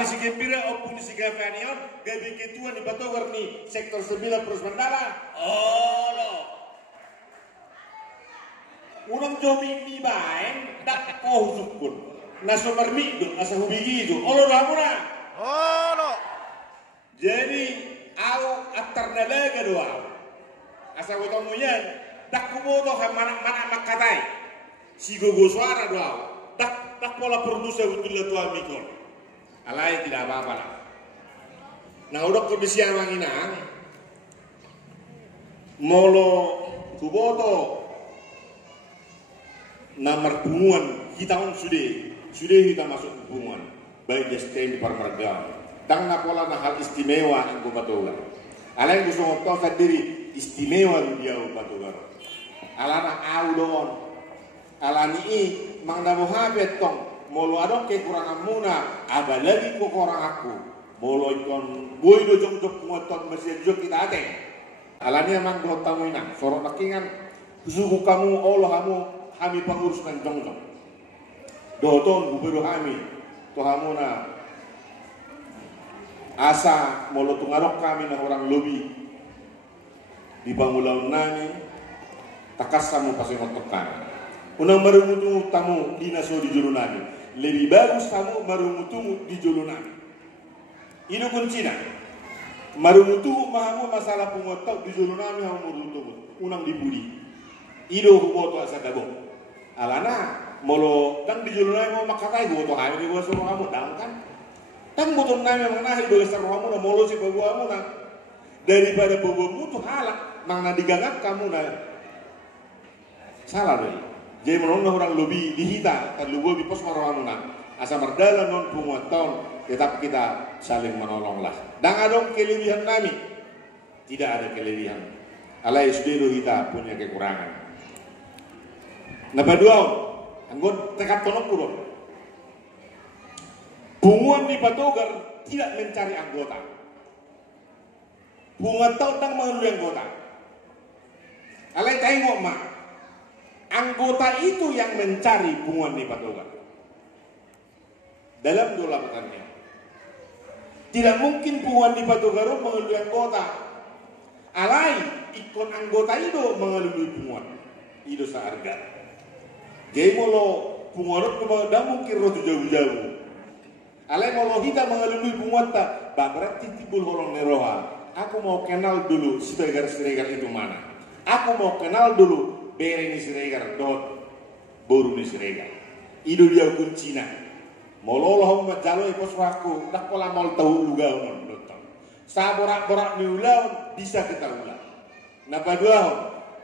Bang di Sigempira opun di Sigapanion, gabi ketua di Batogar ni sektor 9 Perus Mandala. Oh lo. Unang jomi ni baeng dak oh sukun. Naso marmi do asa hubigi do. Olo ramura. Oh lo. Jadi au atar dalaga do au. Asa wetong muyan dak kumoto mana makatai. Si gogo suara do au. Tak pola produser betul tua mikor. Alai tidak apa-apa lah. Nah udah kondisi yang manginang, molo kuboto nomor bunguan kita sudah kita masuk bunguan baik di stand di Parmarga. Tang napola na hal istimewa yang ku batogar. Alai ku songok sendiri istimewa dia batogar. Alana audon, alani i mangda muhabet tong. Molo adong kekurangan muna, ada lagi kurang aku. Molo ikon boy do jong jok ngotot mesin jok kita ate. Alani emang do tamu ina, sorok nakingan suku kamu Allah kamu kami pengurus dan jong jong. Do ton gubernur kami, to kamu na asa molo tungarok kami na orang lobi di Bangulaun nani takas samu pasang otokan. Unang marumutu tamu dinaso di Julunani. Lebih bagus kamu marumutu di Julunani. Ini kuncinya. Marumutu mahamu masalah pengotok di Julunani kamu marumutu. Unang dibudi. Ido huboto asa dabong. Alana molo dan di Julunani mau makatai huboto kami di bawah suruh kamu dangkan. Tang butuh kami mengenai bawah suruh kamu na molo si bawa kamu na daripada bawa mutu halak mangna digangak kamu na salah deh. Jadi menolak orang lebih dihita, terlalu di pos marawamuna. Asa merdala non pumuaton, tetap kita saling menolonglah. Dan adong kelebihan kami, tidak ada kelebihan. Alai sudah kita punya kekurangan. Napa dua, anggot tekat tolong kurang. Bunguan di Batogar tidak mencari anggota. Bunguan tahu tang mengeluh anggota. Alai tengok mak. Anggota itu yang mencari bunguan di Batogar. Dalam dua laporannya. Tidak mungkin bunguan di Batogar mengelui anggota. Alai ikon anggota itu mengelui bunguan. Itu seharga. Jadi molo bunguan itu mungkin rotu jauh-jauh. Alai molo kita mengelui bunguan tak. Berarti tibul holong neroha. Aku mau kenal dulu siregar itu mana. Aku mau kenal dulu bere ni siregar dot boru ni siregar ido dia kuncina mololo hom jalo e poswaku dak pola mol tahu luga on dot saborak-borak ni ulau bisa kita ulang napa dua hom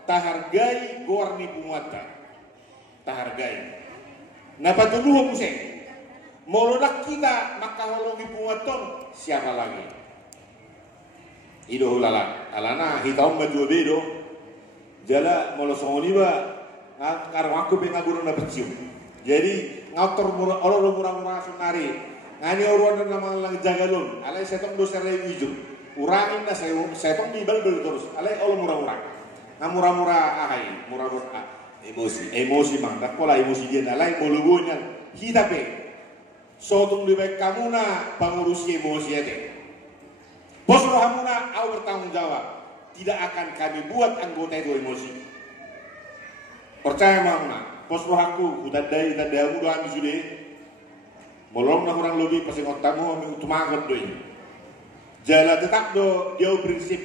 tahargai gor ni pumuata tahargai napa dulu hom se molodak kita maka holong ni pumuaton siapa lagi ido hulala alana hitam baju bedo jala molo songoni ba karang aku pe ngagurun na bercium. Jadi ngatur murah sunari. Ngani orang nama lang jagalon. Alai setong do serlai hijau. Urangin na setong di bal terus. Alai olo murah-murah. Murah-murah ahai, murah-murah emosi mang. Tak pola emosi dia alai molugonya. Kita pe. Sotong di baik kamu na pengurus emosi ete. Bos rohamuna au bertanggung jawab. Tidak akan kami buat anggota itu emosi. Percaya mana? Pos rohaku, udah aku doa kami sudah. Molong na kurang lebih pasti ngotamu kami utumagot doi. Jala tetap do jauh prinsip.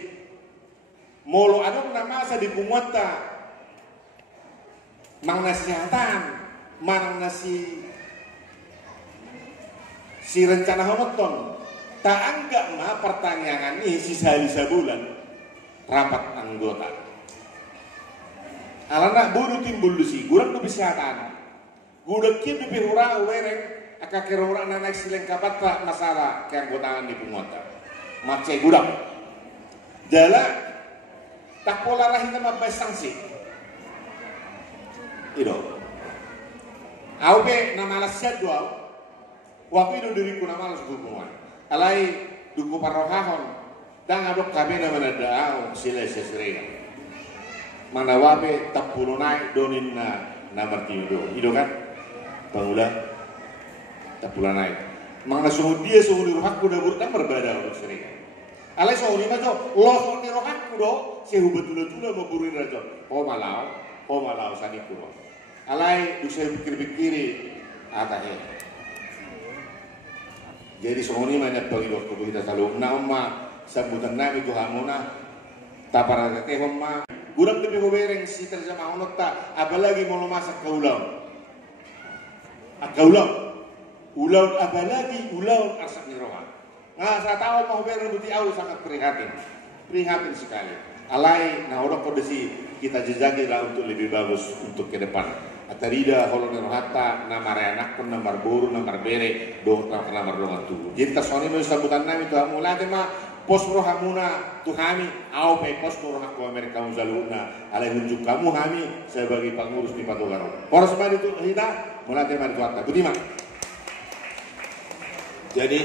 Molo adong na masa di pumuata. Mang nasihatan, mang nasi si rencana homoton. Tak anggap mah pertanyaan ini sisa bulan. Rapat anggota. Alana bodoh timbul dusi, gurang tu kesehatan. Gudang kim di pihura wereng, akak kira orang naik sileng kapat tak masalah keanggotaan di pengota. Macet gudang. Jala tak pola rahina mabay sanksi. Itu. Auke nama alasnya dua. Waktu itu diriku nama alas hubungan. Alai duku parohahon. Dan adok kami nama nada sila sesrega. Mana wape tak puno naik donin na nomor tido. Itu kan? Pangula tak pulang naik. Mangna sungut dia sungut di rohakku dah burkan berbeda untuk sering. Alai sungut lima jo loh di rohakku do sehu betul-betul mau buruin rajo. Oh malau sani puro. Alai bisa pikir-pikiri atah Jadi sungut lima nya bagi waktu kita selalu nama sambutan nabi Tuhan muna tapara tete homma. Gurang lebih bereng si terjemah onot tak apalagi mau masak kaulau. Ulau apalagi ulau arsak niroha. Nah, saya tahu mau berembuti awal sangat prihatin sekali. Alai, nah orang kondisi kita jejaki lah untuk lebih bagus untuk ke depan. Atarida holon nirohata, nama anak pun nomor buru, nomor bere, nomor dongan tu. Jadi tasoni mau sambutan nami tu hamula tema pos rohamuna tu kami, au pe pos rohaku Amerika uzaluna. Alai unjuk kamu kami sebagai pengurus di Patogaro. Poros mari tu kita mulai tema itu Budiman. Jadi